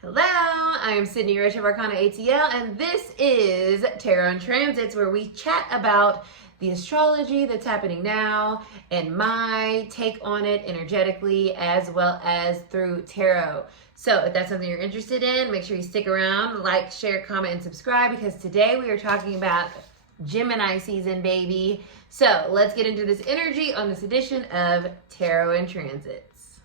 Hello, I am Cidnee of Arcana ATL, and this is Tarot and Transits, where we chat about the astrology that's happening now and my take on it energetically as well as through tarot. So if that's something you're interested in, make sure you stick around, like, share, comment, and subscribe, because today we are talking about Gemini season, baby. So let's get into this energy on this edition of Tarot and Transits.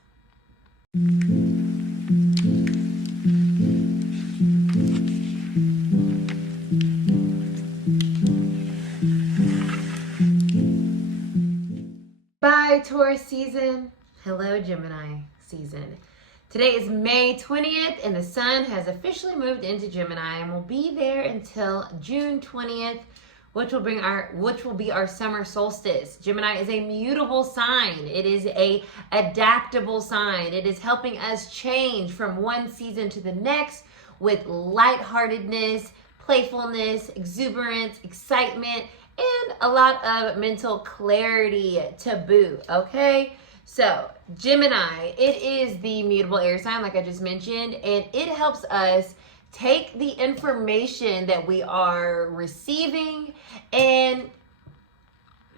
Bye, Taurus season. Hello, Gemini season. Today is May 20th, and the sun has officially moved into Gemini and will be there until June 20th, which will be our summer solstice. Gemini is a mutable sign. It is a adaptable sign. It is helping us change from one season to the next with lightheartedness, playfulness, exuberance, excitement, and a lot of mental clarity to boot, okay? So, Gemini, it is the mutable air sign, like I just mentioned, and it helps us take the information that we are receiving and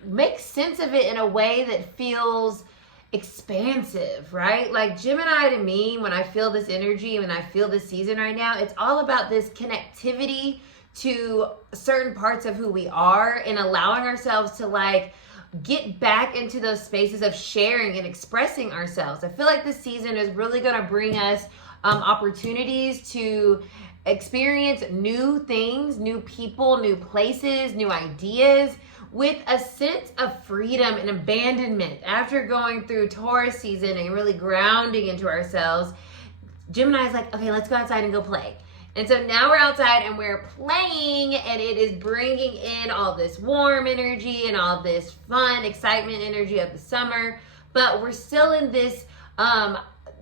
make sense of it in a way that feels expansive, right? Like Gemini, to me, when I feel this energy, when I feel this season right now, it's all about this connectivity to certain parts of who we are and allowing ourselves to get back into those spaces of sharing and expressing ourselves. I feel like this season is really going to bring us opportunities to experience new things, new people, new places, new ideas with a sense of freedom and abandonment. After going through Taurus season and really grounding into ourselves, Gemini is like, okay, let's go outside and go play. And so now we're outside and we're playing, and it is bringing in all this warm energy and all this fun, excitement energy of the summer. But we're still in this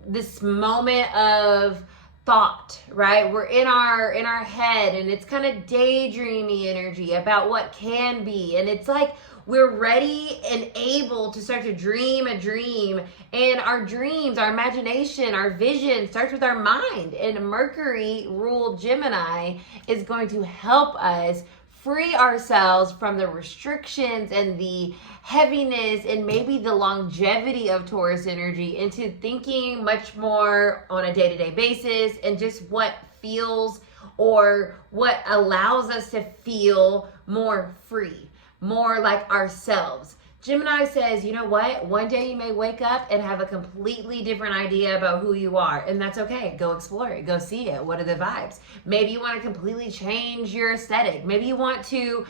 this moment of thought, right? We're in our head, and it's kind of daydreamy energy about what can be. And it's like we're ready and able to start to dream a dream. And our dreams, our imagination, our vision starts with our mind. And Mercury ruled Gemini is going to help us free ourselves from the restrictions and the heaviness and maybe the longevity of Taurus energy into thinking much more on a day-to-day basis and just what feels or what allows us to feel more free, more like ourselves. Gemini says, you know what? One day you may wake up and have a completely different idea about who you are, and that's okay. Go explore it. Go see it. What are the vibes? Maybe you want to completely change your aesthetic. Maybe you want to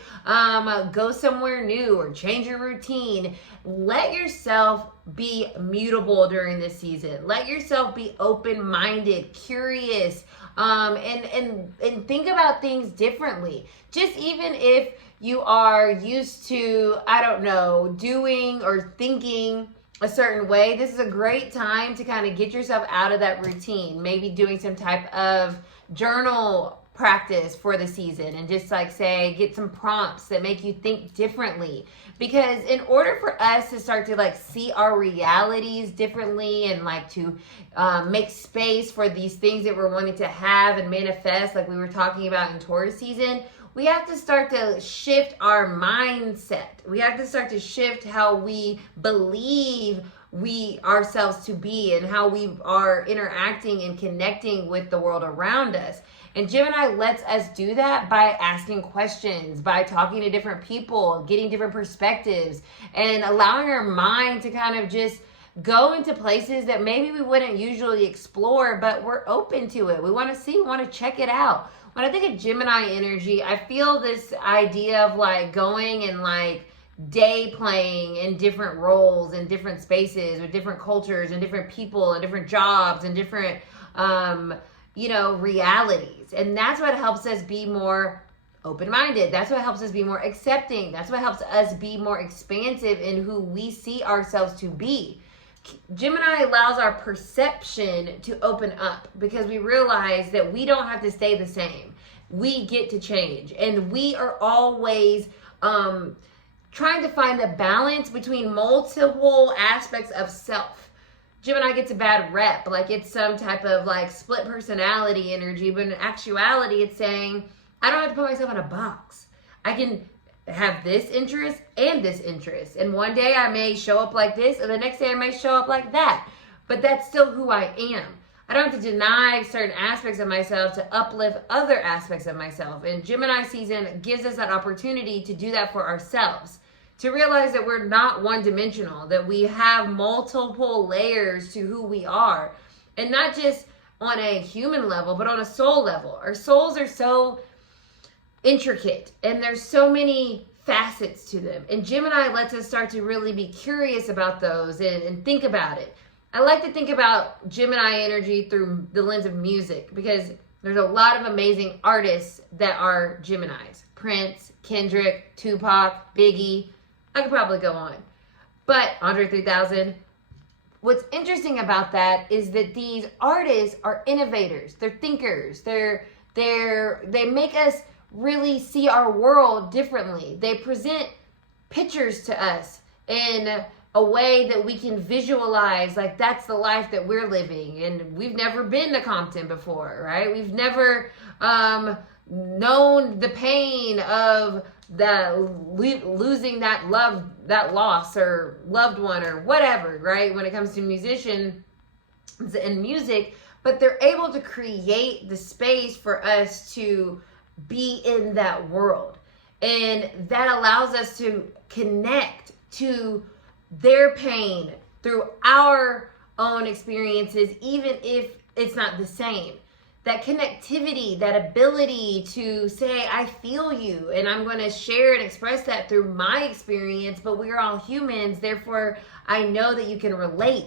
go somewhere new or change your routine. Let yourself be mutable during this season. Let yourself be open-minded, curious, and think about things differently. Just even if you are used to, I don't know, doing or thinking a certain way, this is a great time to kind of get yourself out of that routine. Maybe doing some type of journal practice for the season and just get some prompts that make you think differently. Because in order for us to start to see our realities differently and to make space for these things that we're wanting to have and manifest, like we were talking about in Taurus season, we have to start to shift our mindset. We have to start to shift how we believe we ourselves to be and how we are interacting and connecting with the world around us. And Gemini lets us do that by asking questions, by talking to different people, getting different perspectives, and allowing our mind to kind of just go into places that maybe we wouldn't usually explore, but we're open to it. We want to see, we want to check it out. When I think of Gemini energy, I feel this idea of going and day playing in different roles and different spaces with different cultures and different people and different jobs and different realities. And that's what helps us be more open-minded. That's what helps us be more accepting. That's what helps us be more expansive in who we see ourselves to be. Gemini allows our perception to open up because we realize that we don't have to stay the same. We get to change, and we are always trying to find the balance between multiple aspects of self. Gemini gets a bad rep, like it's some type of like split personality energy, but in actuality it's saying, I don't have to put myself in a box. I can have this interest and this interest. And one day I may show up like this, and the next day I may show up like that. But that's still who I am. I don't have to deny certain aspects of myself to uplift other aspects of myself. And Gemini season gives us that opportunity to do that for ourselves. To realize that we're not one-dimensional, that we have multiple layers to who we are. And not just on a human level, but on a soul level. Our souls are so intricate, and there's so many facets to them. And Gemini lets us start to really be curious about those and think about it. I like to think about Gemini energy through the lens of music, because there's a lot of amazing artists that are Geminis. Prince, Kendrick, Tupac, Biggie. I could probably go on. But Andre 3000, what's interesting about that is that these artists are innovators. They're thinkers. They make us really see our world differently. They present pictures to us in a way that we can visualize, like that's the life that we're living. And we've never been to Compton before, right? We've never known the pain of losing that loss or loved one or whatever, right? When it comes to musicians and music, but they're able to create the space for us to be in that world. And that allows us to connect to their pain through our own experiences, even if it's not the same. That connectivity, that ability to say, I feel you, and I'm going to share and express that through my experience, but we're all humans, therefore I know that you can relate.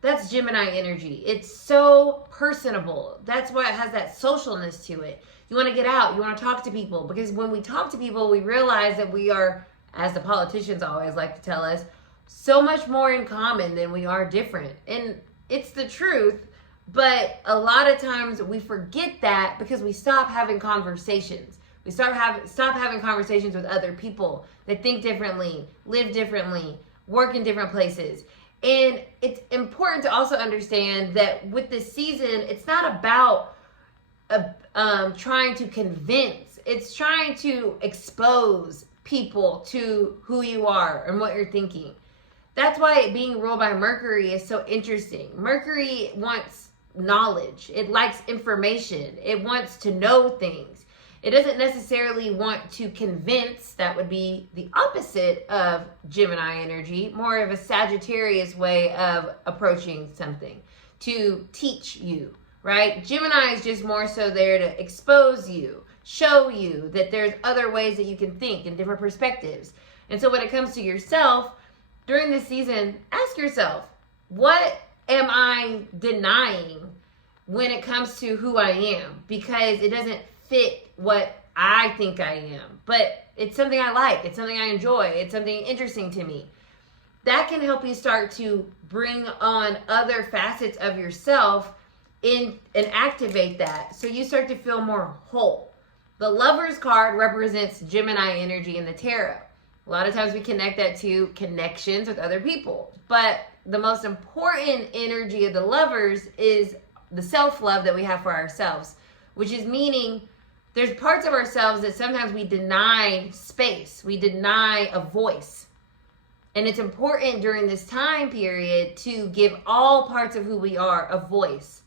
That's Gemini energy. It's so personable. That's why it has that socialness to it. You want to get out, you want to talk to people, because when we talk to people, we realize that we are, as the politicians always like to tell us, so much more in common than we are different. And it's the truth. But a lot of times we forget that because we stop having conversations. We stop having conversations with other people that think differently, live differently, work in different places. And it's important to also understand that with this season, it's not about trying to convince. It's trying to expose people to who you are and what you're thinking. That's why it being ruled by Mercury is so interesting. Mercury wants knowledge. It likes information. It wants to know things. It doesn't necessarily want to convince. That would be the opposite of Gemini energy, more of a Sagittarius way of approaching something, to teach you, right? Gemini is just more so there to expose you, show you that there's other ways that you can think and different perspectives. And so when it comes to yourself, during this season, ask yourself, what am I denying when it comes to who I am? Because it doesn't fit what I think I am. But it's something I like. It's something I enjoy. It's something interesting to me. That can help you start to bring on other facets of yourself and activate that. So you start to feel more whole. The Lover's card represents Gemini energy in the tarot. A lot of times we connect that to connections with other people. But the most important energy of the Lovers is the self-love that we have for ourselves, which is meaning there's parts of ourselves that sometimes we deny space, we deny a voice. And it's important during this time period to give all parts of who we are a voice.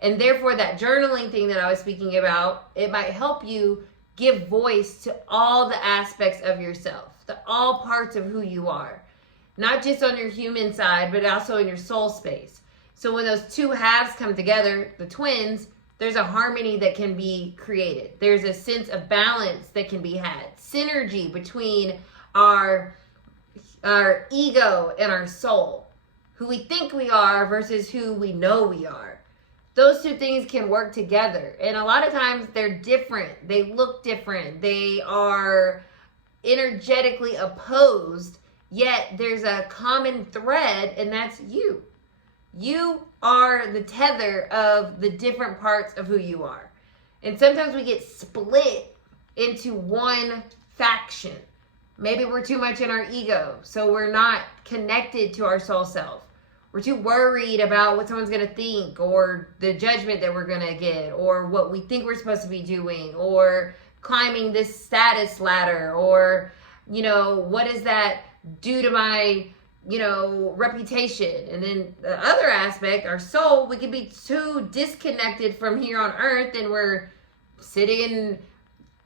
And therefore that journaling thing that I was speaking about, it might help you give voice to all the aspects of yourself, to all parts of who you are. Not just on your human side, but also in your soul space. So when those two halves come together, the twins, there's a harmony that can be created. There's a sense of balance that can be had. Synergy between our ego and our soul. Who we think we are versus who we know we are. Those two things can work together. And a lot of times they're different. They look different. They are energetically opposed. Yet there's a common thread, and that's you. You are the tether of the different parts of who you are. And sometimes we get split into one faction. Maybe we're too much in our ego, so we're not connected to our soul self. we're too worried about what someone's going to think, or the judgment that we're going to get, or what we think we're supposed to be doing, or climbing this status ladder, or, you know, what does that do to my, you know, reputation? And then the other aspect, our soul, we can be too disconnected from here on earth, and we're sitting and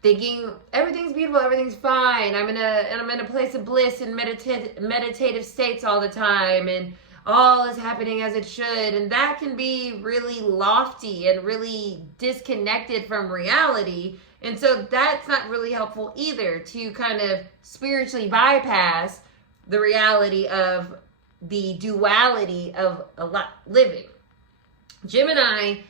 thinking everything's beautiful, everything's fine. I'm in a place of bliss and meditative states all the time, and all is happening as it should. And that can be really lofty and really disconnected from reality. And so that's not really helpful either, to kind of spiritually bypass the reality of the duality of living. Gemini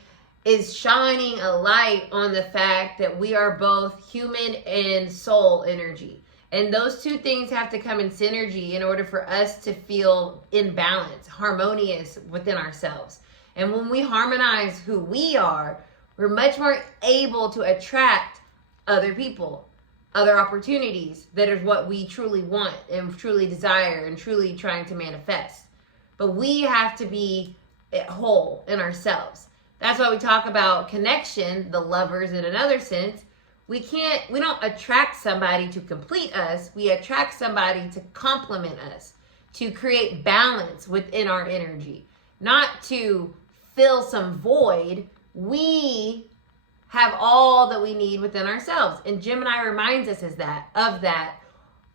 is shining a light on the fact that we are both human and soul energy. And those two things have to come in synergy in order for us to feel in balance, harmonious within ourselves. And when we harmonize who we are, we're much more able to attract other people, other opportunities. That is what we truly want and truly desire and truly trying to manifest. But we have to be whole in ourselves. That's why we talk about connection, the lovers in another sense. We don't attract somebody to complete us. We attract somebody to complement us, to create balance within our energy, not to fill some void. We have all that we need within ourselves. And Gemini reminds us of that,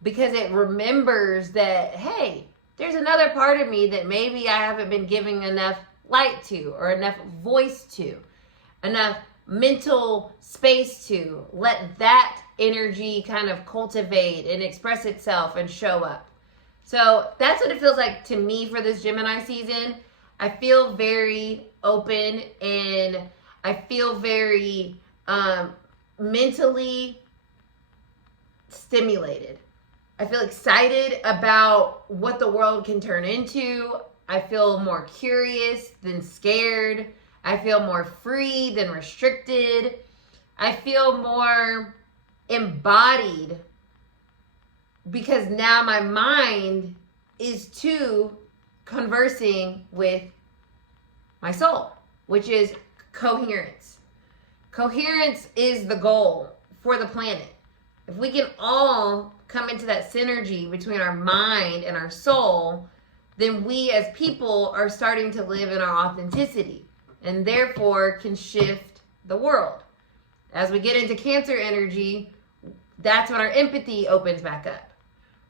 because it remembers that, hey, there's another part of me that maybe I haven't been giving enough light to, or enough voice to, enough mental space to. Let that energy kind of cultivate and express itself and show up. So that's what it feels like to me for this Gemini season. I feel very open, and I feel very mentally stimulated. I feel excited about what the world can turn into. I feel more curious than scared. I feel more free than restricted. I feel more embodied, because now my mind is conversing with my soul, which is coherence. Coherence is the goal for the planet. If we can all come into that synergy between our mind and our soul, then we as people are starting to live in our authenticity, and therefore can shift the world. As we get into Cancer energy, that's when our empathy opens back up.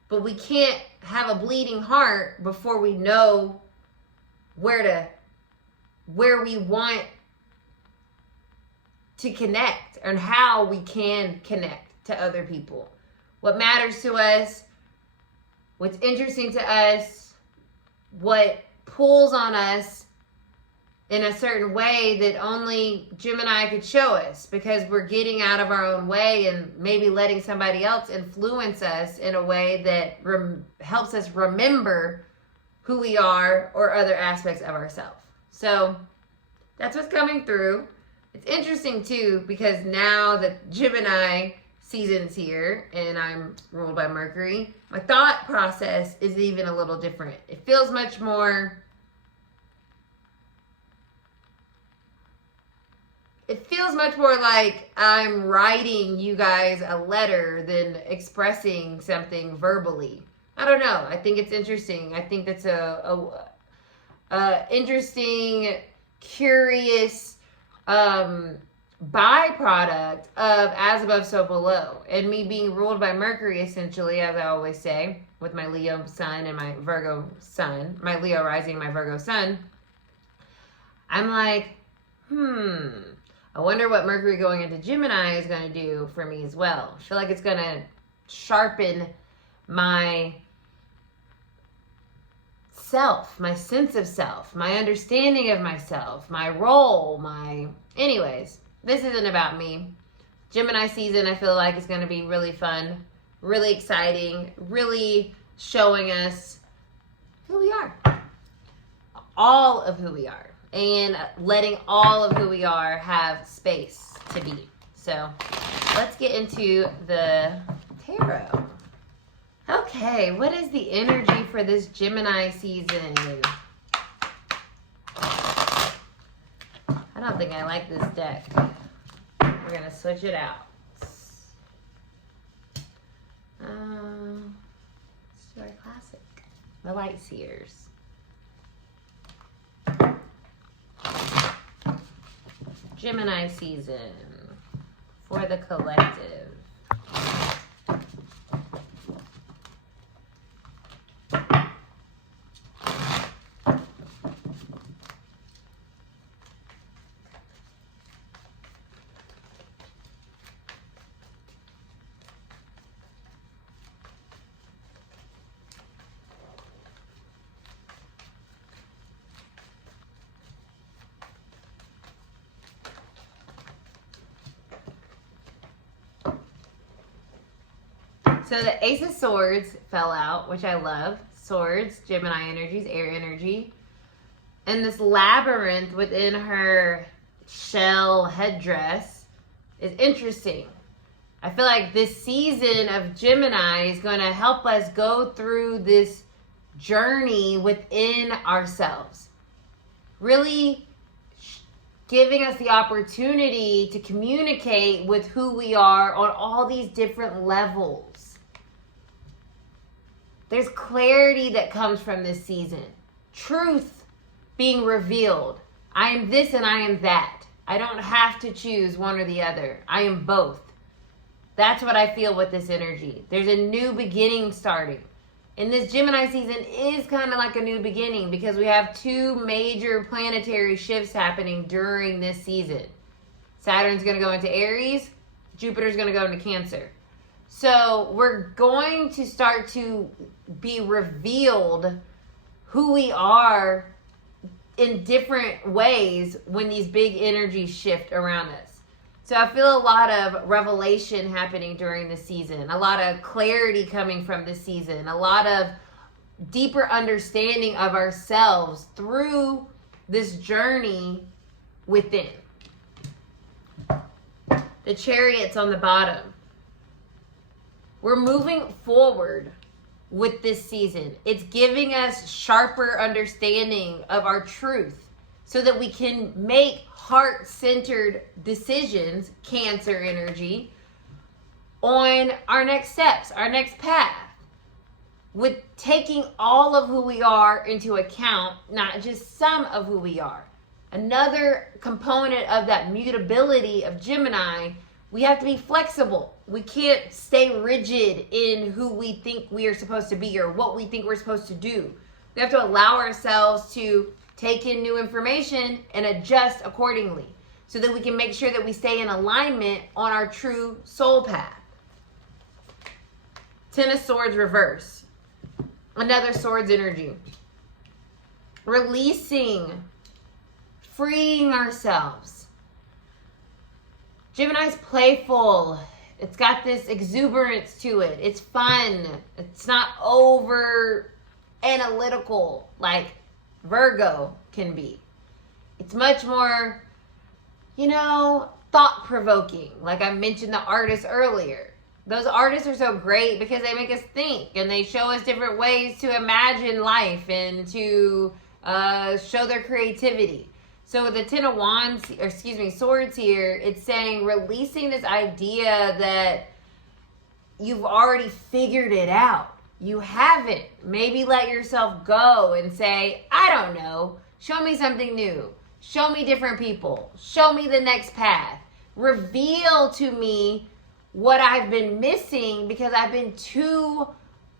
But we can't have a bleeding heart before we know where we want to connect, and how we can connect to other people. What matters to us, what's interesting to us, what pulls on us in a certain way that only Gemini could show us, because we're getting out of our own way and maybe letting somebody else influence us in a way that helps us remember who we are, or other aspects of ourselves. So that's what's coming through. It's interesting too, because now that Gemini season's here and I'm ruled by Mercury, my thought process is even a little different. It feels much more, like I'm writing you guys a letter than expressing something verbally. I don't know. I think it's interesting. I think that's a interesting, curious byproduct of as above, so below. And me being ruled by Mercury, essentially, as I always say, with my Leo sun and my Virgo sun, my Leo rising, my Virgo sun, I'm like, I wonder what Mercury going into Gemini is going to do for me as well. I feel like it's going to sharpen my self, my sense of self, my understanding of myself, my role, anyways, this isn't about me. Gemini season, I feel like, is going to be really fun, really exciting, really showing us who we are. All of who we are. And letting all of who we are have space to be. So let's get into the tarot. Okay, what is the energy for this Gemini season? don't think I like this deck. We're going to switch it out. Let's do our classic. The Light Seers. Gemini season for the collective. So the Ace of Swords fell out, which I love. Swords, Gemini energies, air energy. And this labyrinth within her shell headdress is interesting. I feel like this season of Gemini is going to help us go through this journey within ourselves. Really giving us the opportunity to communicate with who we are on all these different levels. There's clarity that comes from this season. Truth being revealed. I am this and I am that. I don't have to choose one or the other. I am both. That's what I feel with this energy. There's a new beginning starting. And this Gemini season is kind of like a new beginning because we have two major planetary shifts happening during this season. Saturn's going to go into Aries. Jupiter's going to go into Cancer. So we're going to start to be revealed who we are in different ways when these big energies shift around us. So I feel a lot of revelation happening during this season, a lot of clarity coming from this season, a lot of deeper understanding of ourselves through this journey within. The Chariot's on the bottom. We're moving forward with this season. It's giving us sharper understanding of our truth so that we can make heart-centered decisions, Cancer energy, on our next steps, our next path. With taking all of who we are into account, not just some of who we are. Another component of that mutability of Gemini, we have to be flexible. We can't stay rigid in who we think we are supposed to be or what we think we're supposed to do. We have to allow ourselves to take in new information and adjust accordingly so that we can make sure that we stay in alignment on our true soul path. Ten of Swords reverse. Another Swords energy. Releasing, freeing ourselves. Gemini's playful. It's got this exuberance to it. It's fun. It's not over analytical like Virgo can be. It's much more, thought-provoking. Like I mentioned the artists earlier. Those artists are so great because they make us think and they show us different ways to imagine life and to show their creativity. So with the Ten of Swords here, it's saying releasing this idea that you've already figured it out. You haven't. Maybe let yourself go and say, I don't know. Show me something new. Show me different people. Show me the next path. Reveal to me what I've been missing because I've been too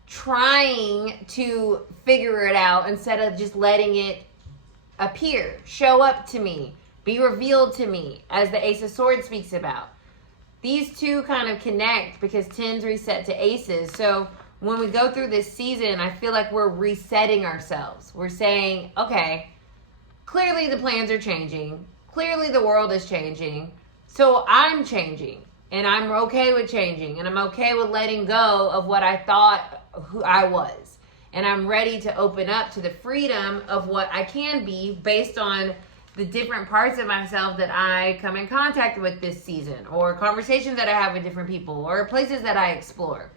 trying to figure it out instead of just letting it appear, show up to me, be revealed to me, as the Ace of Swords speaks about. These two kind of connect because tens reset to aces. So when we go through this season, I feel like we're resetting ourselves. We're saying, okay, clearly the plans are changing. Clearly the world is changing. So I'm changing and I'm okay with changing and I'm okay with letting go of what I thought who I was. And I'm ready to open up to the freedom of what I can be based on the different parts of myself that I come in contact with this season, or conversations that I have with different people, or places that I explore.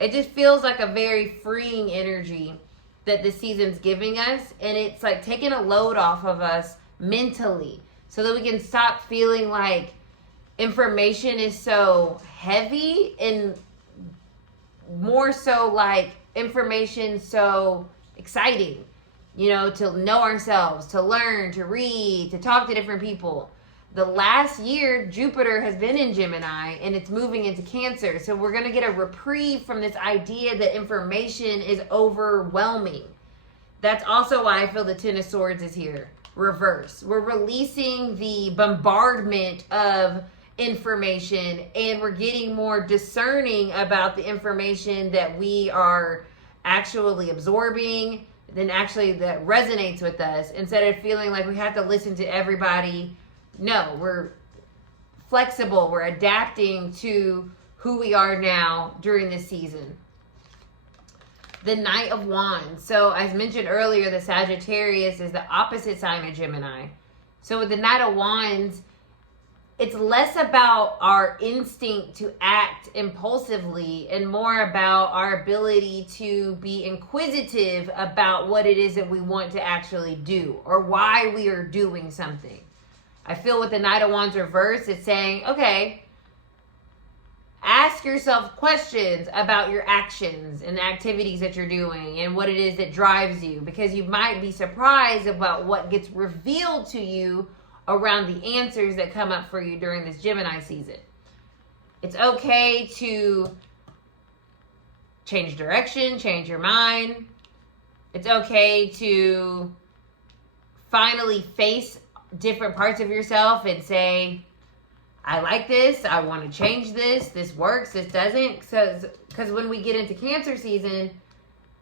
It just feels like a very freeing energy that the season's giving us, and it's like taking a load off of us mentally so that we can stop feeling like information is so heavy and more so like information so exciting, you know, to know ourselves, to learn, to read, to talk to different people. The last year, Jupiter has been in Gemini and it's moving into Cancer. So we're going to get a reprieve from this idea that information is overwhelming. That's also why I feel the Ten of Swords is here. Reverse. We're releasing the bombardment of information and we're getting more discerning about the information that we are actually absorbing, then actually that resonates with us, instead of feeling like we have to listen to everybody. No, we're flexible. We're adapting to who we are now during this season. The Knight of Wands. So as mentioned earlier, the Sagittarius is the opposite sign of Gemini. So with the Knight of Wands, it's less about our instinct to act impulsively and more about our ability to be inquisitive about what it is that we want to actually do or why we are doing something. I feel with the Knight of Wands reverse, it's saying, okay, ask yourself questions about your actions and the activities that you're doing and what it is that drives you, because you might be surprised about what gets revealed to you around the answers that come up for you during this Gemini season. It's okay to change direction, change your mind. It's okay to finally face different parts of yourself and say, I like this, I want to change this works, this doesn't. Because when we get into Cancer season,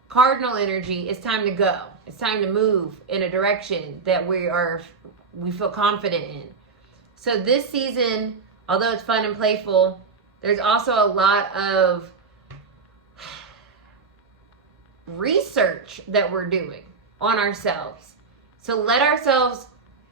cardinal energy, it's time to go. It's time to move in a direction that we feel confident in. So this season, although it's fun and playful, there's also a lot of research that we're doing on ourselves. So let ourselves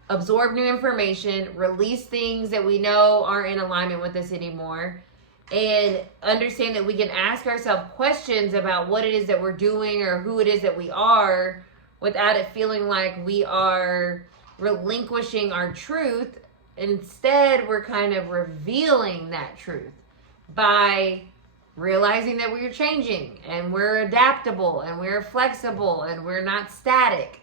absorb new information, release things that we know aren't in alignment with us anymore, and understand that we can ask ourselves questions about what it is that we're doing or who it is that we are without it feeling like we are relinquishing our truth. Instead, we're kind of revealing that truth by realizing that we're changing and we're adaptable and we're flexible and we're not static.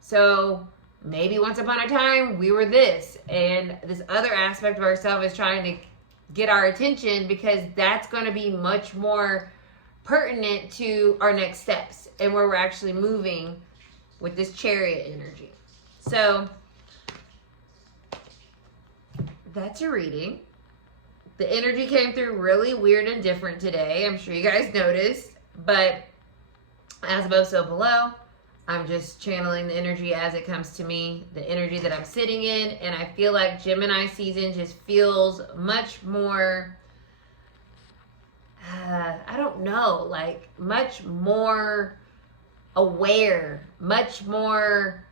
So maybe once upon a time we were this, and this other aspect of ourselves is trying to get our attention, because that's going to be much more pertinent to our next steps and where we're actually moving with this Chariot energy. So that's your reading. The energy came through really weird and different today. I'm sure you guys noticed, but as above, so below. I'm just channeling the energy as it comes to me, the energy that I'm sitting in, and I feel like Gemini season just feels much more, I don't know, like much more aware, much more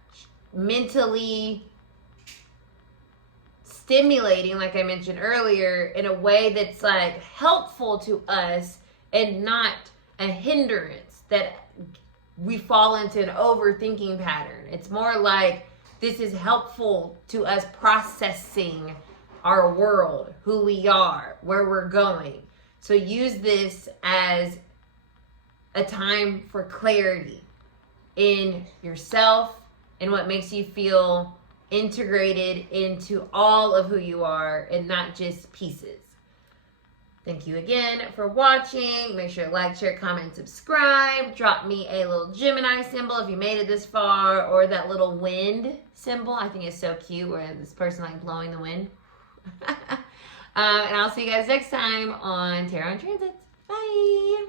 mentally stimulating, like I mentioned earlier, in a way that's like helpful to us and not a hindrance that we fall into an overthinking pattern. It's more like this is helpful to us processing our world, who we are, where we're going. So use this as a time for clarity in yourself and what makes you feel integrated into all of who you are and not just pieces. Thank you again for watching. Make sure to like, share, comment, subscribe. Drop me a little Gemini symbol if you made it this far, or that little wind symbol. I think it's so cute, where this person like blowing the wind. And I'll see you guys next time on Tarot and Transits. Bye.